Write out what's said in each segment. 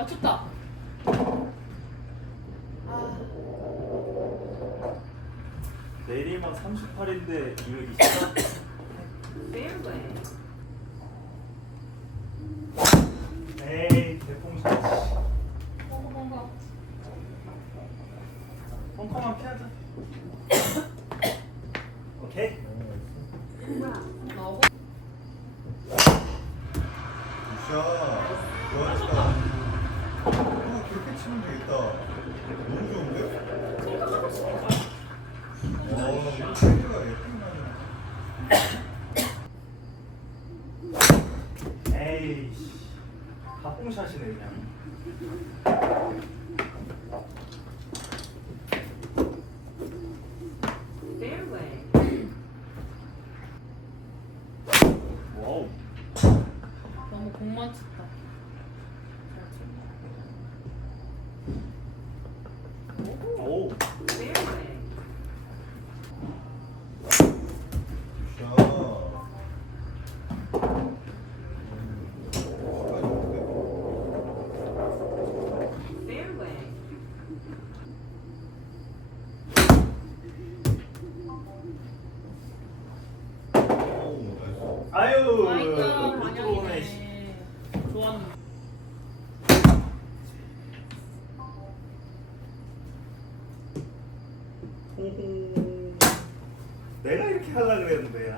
맞췄다. 아. 내일이면 38인데 224? 내일 왜? 에이씨. 박봉샷이네 그냥. 내가 이렇게 하려고 그랬는데.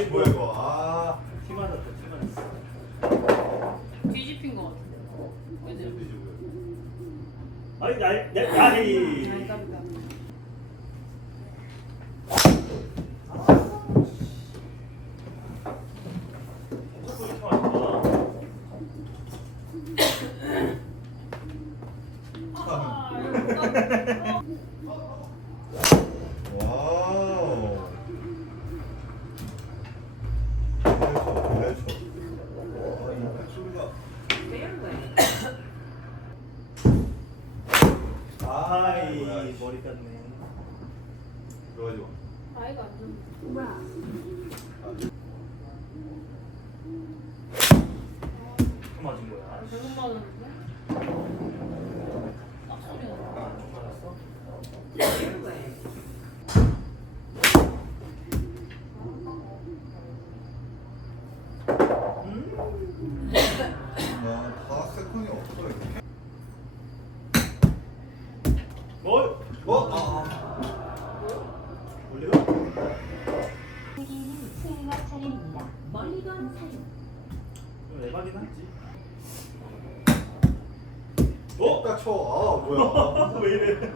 아이 뭐야 이거. 아. 티마다 다 티마다 있어. 뒤집힌 거 같은데. 어, 그죠? 음. 아니 아니 음, 아니. Uau. 왜 이래?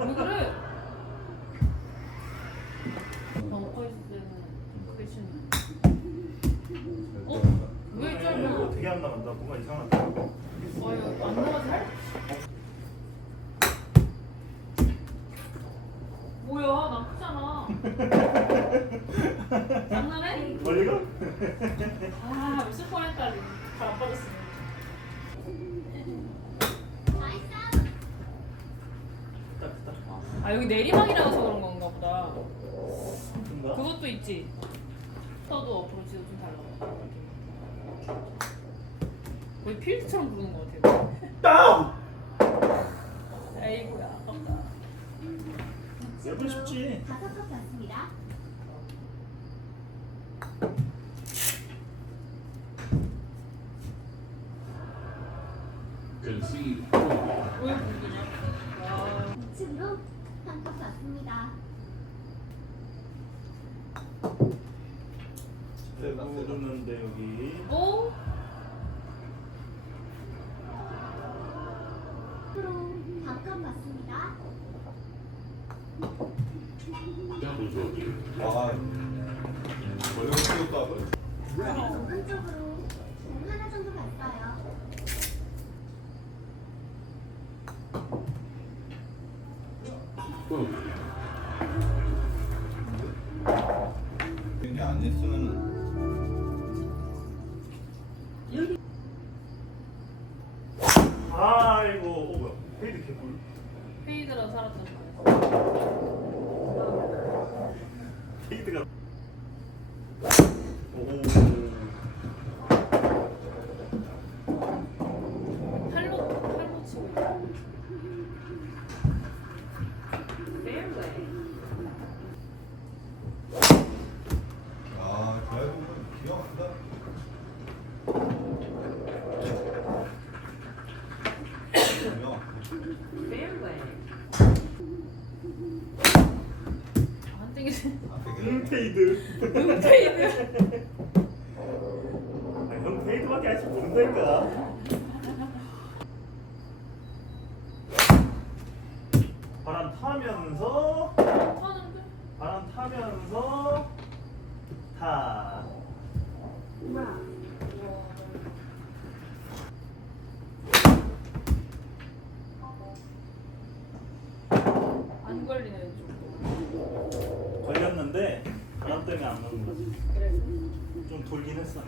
장난해? 멀리가? 아, 미칠 뻔했다. 빠졌어. 여기 내리막이라서 그런 건가 보다. 그런가? 그것도 있지. 터도 어프로치도 좀 달라. 거의 필드처럼 부르는 것 같아요. 다운! 에이구야. 열분 쉽지. 다섯 컵이 친구로 한컵 받습니다. 대구 줬는데 여기 오? 받습니다. double bogey. 아, 원래 어떻게 또 오른쪽으로 페이드 개꿀 페이드라 살았단 말이야. 페이드가 오 팔로, 팔로 치고 있어. Fairway. 아, 드라이브는 기가 막히다. 기가 막히다. Fairway. 안 땡기지. 아, 되게 응 페이드 응, 페이드. 아, 형 페이드밖에 아직 모른다니까 바람 타면서? 바람 타면서 타 Rough. 안 걸리네, 왼쪽도. 걸렸는데 바람 때문에 안 오는 거지 그래. 좀 돌긴 했어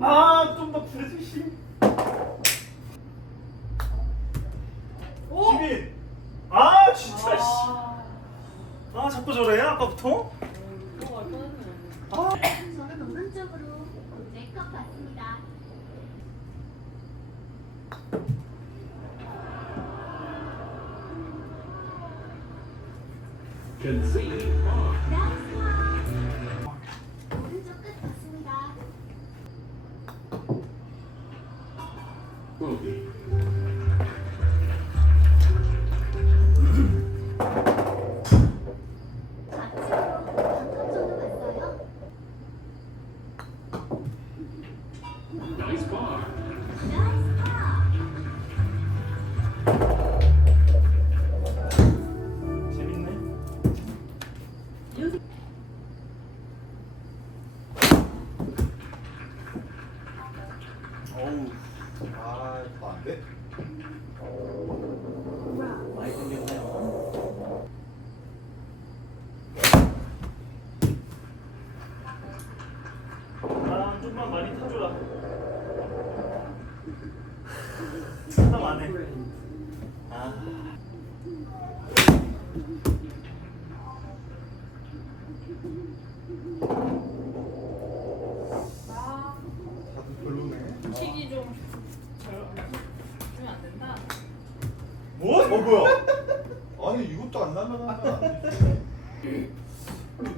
아좀 더 부르주시 오! 지민 아 진짜 씨. 아. 아 자꾸 저래 아까부터 들어갈 뻔했네. 아 받습니다. Concede par.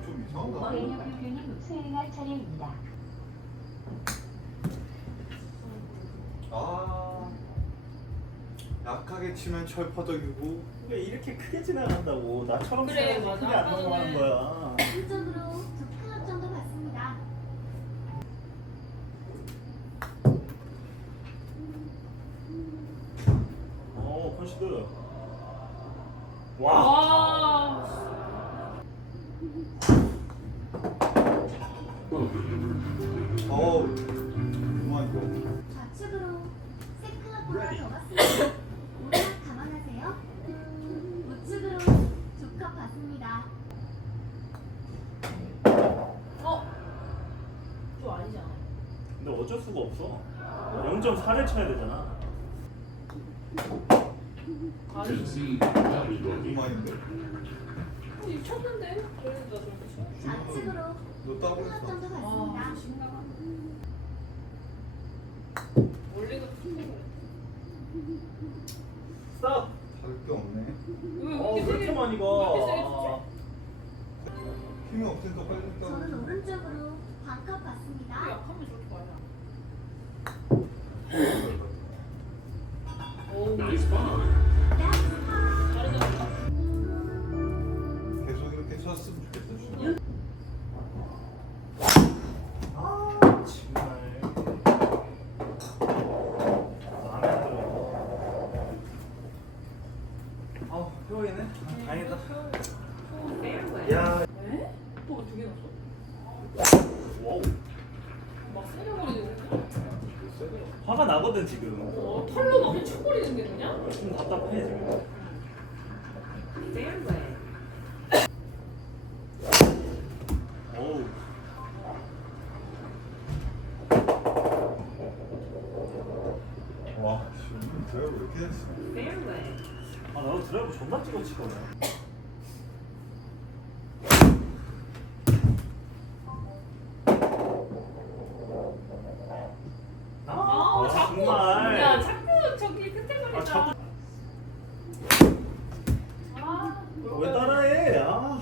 좀 이상하다. 메뉴 대표님 수행할 차례입니다. 아, 약하게 치면 철퍼덕이고 왜 이렇게 크게 지나간다고 나처럼 그래, 치면 맞아. 크게 안 넘어가는 거야 오른쪽으로 두 클럽 정도 받습니다. 어 컨시드 와 와. 세 클럽보다 더 받습니다. 오르막 감안하세요. 우측으로 두컵 받습니다. 어? 수가 없어. 0.4를 쳐야 되잖아. 아니 쳤는데 그래도 나 저렇게 쳐. 좌측으로 너 따고 있어. 정도 아. 심각하래가 스탑. 다를 게 없네. 어, 왜 이렇게 많이 가? 정말. 야, 자꾸 저기 끝에 아. 자꾸 아, 왜 따라해? 아,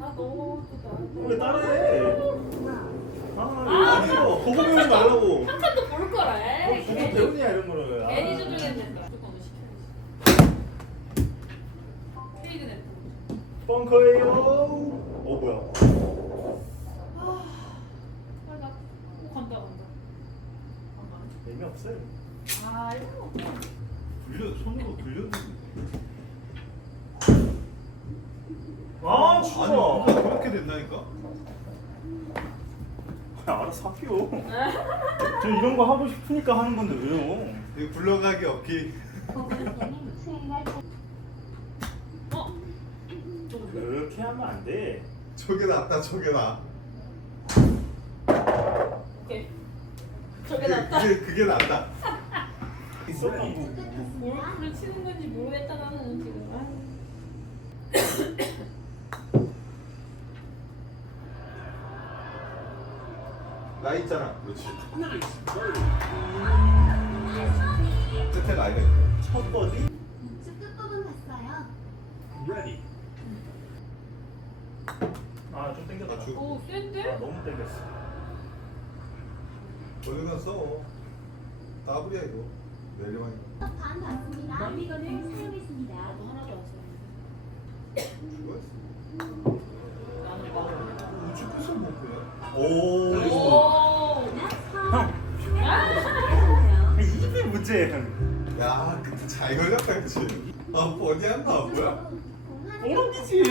아, 너무 또 나. 왜 따라해? 아, 아니요. 그거 배우지 말라고. 한 칸도 볼 거라. 너 에이, 그거 괜히- 배우냐 이런 거를. 아. 괜히 조종했는데. 무조건 시켜야지. 페이드 냈다. 벙커예요. 어 뭐야? 아, 아, 나, 오, 간다, 간다. 안 가네. 의미 없어요. 아, 이거 굴려 손으로 굴려주는데. 아, 아니, 추워. 그러니까 그렇게 된다니까. 알아서 할게요. 저 이런 거 하고 싶으니까 하는 건데 왜요? 이 굴러가기 없기. 어? 그렇게 하면 안 돼. 저게 낫다, 저게 나. 오케이. 저게 낫다. 그게, 그게 낫다. 있었던. 끝났습니다. 골프를 치는 건지 모르겠다 나는 지금. 아. 나 있잖아. 그렇지. 끝에 나이가 첫 버디? 우측 끝부분 봤어요. Ready. 아, 좀 땡겼다. 아, 주- 오, 아, 센데? 너무 땡겼어. 얼른 써. 더블이야 이거. 내려가니까. 반 받습니다. 멀리건을 사용했습니다. 나도 하나도 안 썼는데. 죽었어. 우측 끝을 못. 오. 오. 문제야. 야, 그때 잘 걸렸다, 그치? 아, 버디 한다, 뭐야? 오락이지.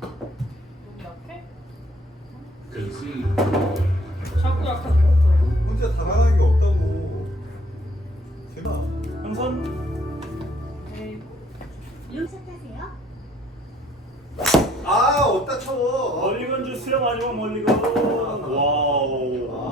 너무 약해? Concede. 자꾸 약하게 붙어. 혼자 달아난 게 없다고. 제발. 형선. 에이. 시작하세요. 아, 어디다 쳐. 멀리건 주세요. 아니면 멀리건. 와우.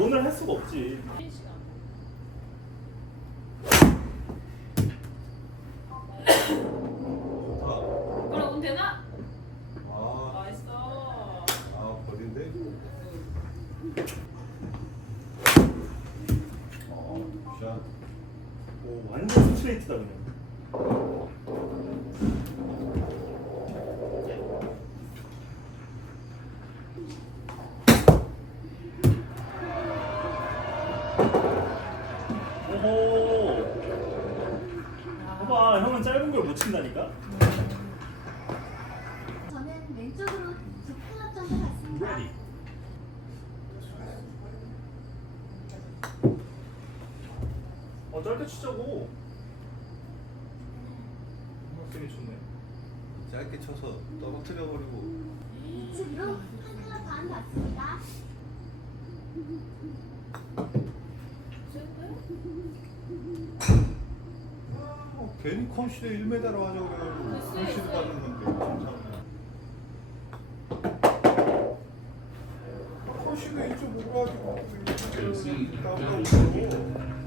오늘 할 수가 없지. 그럼 운 되나? 아. 아? 어, 샷. 오, 완전 스트레이트다 그냥. 오호. 친다니까? 저는 왼쪽으로 두 클럽 정도 갔습니다. Ready. 어 짧게 치자고. 어, 되게 좋네. 짧게 쳐서 떨어뜨려 버리고. 한 클럽 반 갔습니다. 어, 괜히 컨시드 1m로 하자고 그래가지고 됐어요. 받는 건데. 컨시드 1.5로 가지고. Concede. 깜빡 Double 잊고.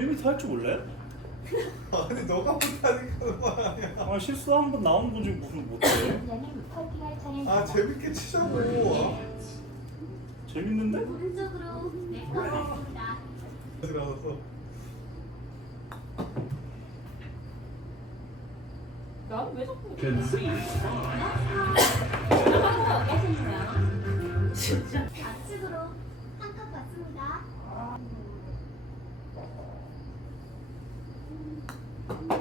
형이 1m 할 줄 몰래? 아니 너가 못하니까 말이야. 아 실수 한 번 나오는 거지 무슨 못해. 아 재밌게 치자고. 재밌는데? 오른쪽으로 갔습니다. 들어가서. 난왜 자꾸 Concede. 진짜 좌측으로 한컵 갔습니다. 감사합니다.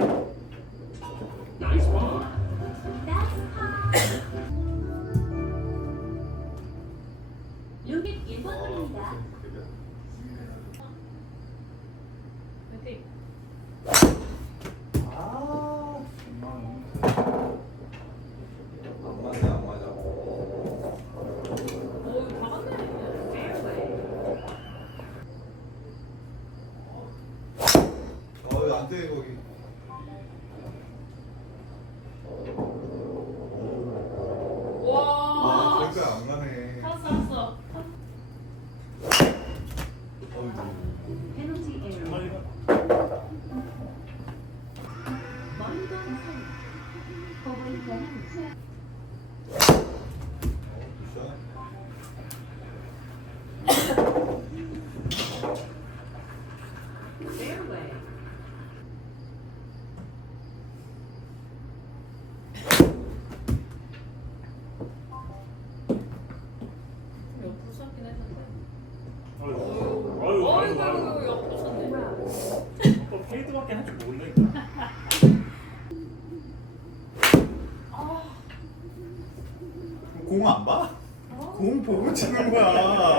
보고 치는 거야.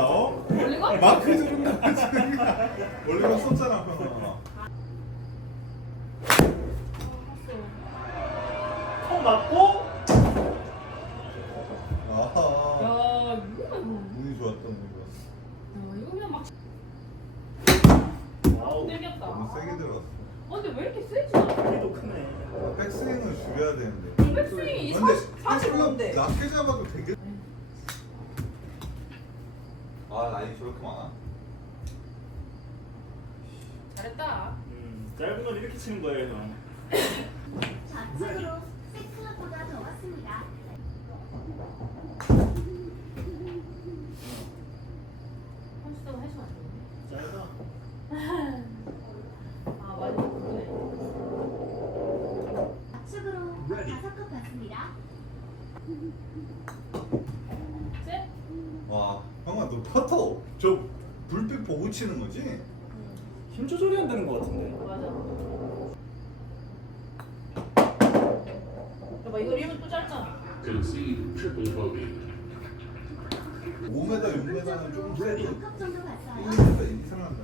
어? 멀리가? 마크 누른다고 치는 거야. 원래 썼잖아. 통 맞고 아하. 야 이거 운이 좋았던 거야. 야 이거 그냥 막 와우 때렸다 너무 세게 들어갔어. 어 근데 왜 이렇게 세지 않아? 페이도 크네. 백스윙을 줄여야 되는데. 백스윙이 근데 45인데 낮게 잡아도 되게. 아 라인 저렇게 많아? 잘했다 음 짧은 건 이렇게 치는 거예요 형. 좌측으로 세 클럽보다 더 왔습니다. 펀치도 해주면 안 되는데 짧아. 아 많이 바꾸네 좌측으로 Ready. 다섯 와 형아 너 퍼터 저 불빛 보고 치는 거지? 응힘 조절이 안 되는 거 같은데. 맞아 봐봐 이거 리면 또 짧잖아 Concede. Triple bogey. 5m, 6m는 좀 세지. 한컵 정도 갔어요. 1m 이상한다.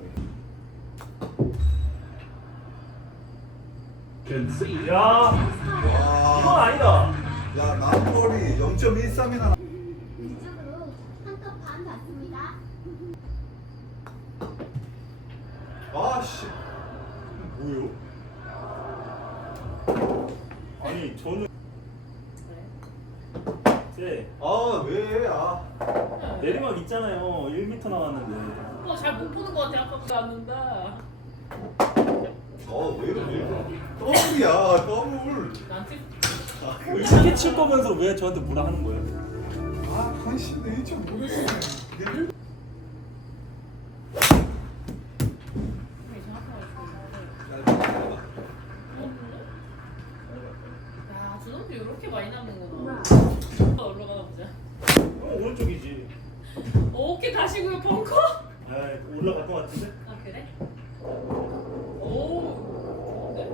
Concede. 야 이건 와. 아니다. 야 남벌이 0.13이나. 위쪽으로 한컵반 갔습니다. 아씨. 뭐요? 아니 저는 그래 제아 왜? 아. 내리막 있잖아요. 1m 나왔는데. 오빠 잘 못 보는 거 같아 아까 갔는데 어왜 이러지? 더블이야 더블. 나한 테 이렇게 칠 거면서 왜 저한테 뭐라 하는 거예요? 아 컨신데 1.5를 쓰네. 야, 저놈도 이렇게 많이 남는구나. 올라가나 보자. 형 오른쪽이지. 어깨 가시고요, 벙커? 아 올라갈 것 같은데? 아, 그래? 오, 좋은데?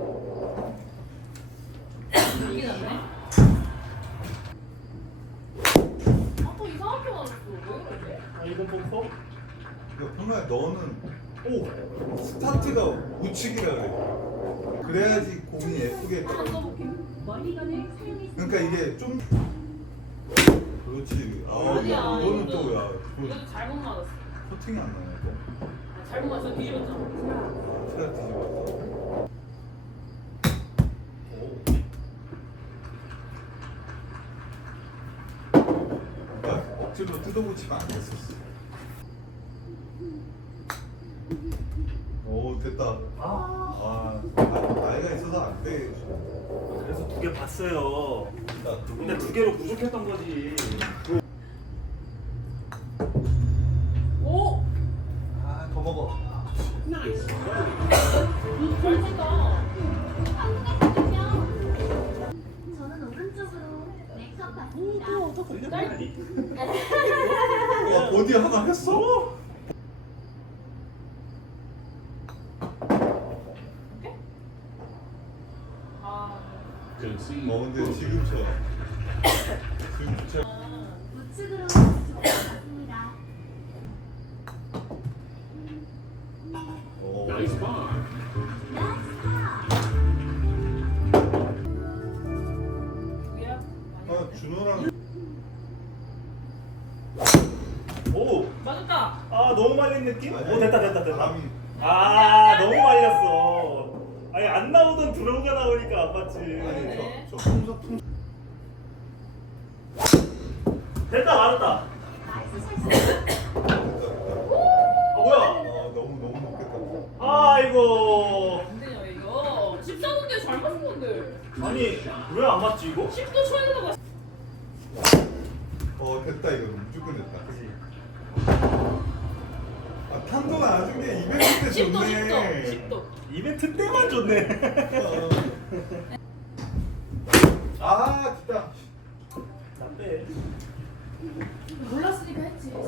아, 이건 pom퍼? 야, 분명히 너는 오 스타트가 우측이라 그래. 그래야지 공이 예쁘게. 그러니까 이게 좀 그렇지. 아, 아니야, 야, 이거는 이것도- 또 야, 그 이것도 잘못 맞았어. 코팅이 안 나네 또. 아, 잘못 맞았어. 뒤집었잖아. 스타트 뒤집었어. 그러니까 억지로 뜯어고치면 안 됐었어. 오 됐다. 아, 아 나- 나이가 돼. 그래서 두 개 봤어요. 나 근데 두 개로 부족했던 거지. 오! 아 더 먹어. 잘 친다. 한국에서는요. 저는 오른쪽으로 네컵 받습니다. 와 버디 하나 했어? 아. Concede 어 근데. 우측으로. 오. Nice par. 나이스 파. 두개야? 아 준호랑 오, 맞았다. 아 너무 말린 느낌? 아니, 오 됐다 됐다 됐다. 바람이 아 너무 말렸어. 아니 안 나오던 드로우가 나오니까 안 맞지. 아니 저 저 풍속 풍속. 됐다 맞았다. 나이스 샷. 아 뭐야? 아 너무 너무 높겠다. 아이고. 안 되냐, 이거. 14분인데 잘 맞은 건데. 아니 왜 안 맞지 이거? 10도 쳐있는 어 됐다 이거 무조건 됐다. 그지. 아 탄도 나준 게 이벤트 때 10도, 좋네. 10도, 10도. 이벤트 때만 좋네. 아 진짜. 안 돼. 몰랐으니까 했지. 자.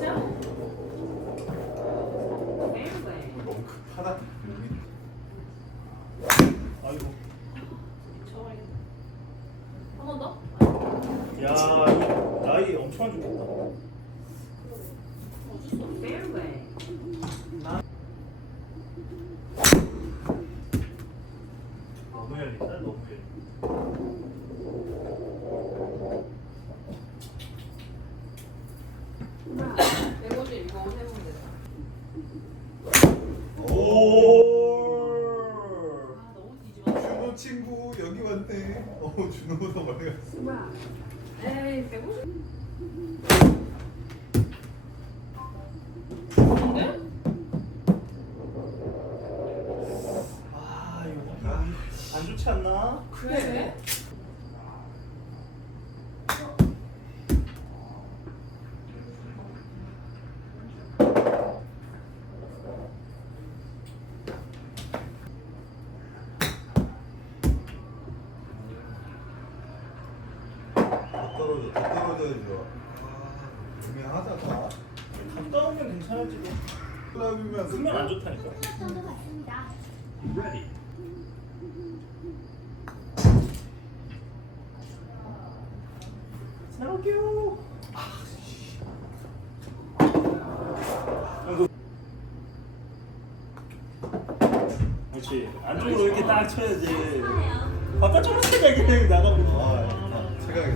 Fairway. 너무 급하다. 몸이. 아이고. 한 번 더? 야 이거 나이 엄청 안 좋겠다. Fairway. 너무 열린다 너무 열린다. 내거지 이거 해보면 되잖아. 오. 아, 너무 뒤집었어. 준호 친구 여기 왔네. 어 준호보다 멀리 갔어. 에이, 150? 근데? 아 이거 안 좋지 않나? 그래? 더 떨어져 더 떨어져야지. 아 애매하다 다. 가까우면 괜찮을지도. 클럽이면 쓰면 안 좋다니까. 클럽 정도 받습니다. Ready. 사랑해요. 그렇지. 안쪽으로 이렇게 딱 쳐야지. 바깥쪽으로 생각이 나가면. 아 아, 제가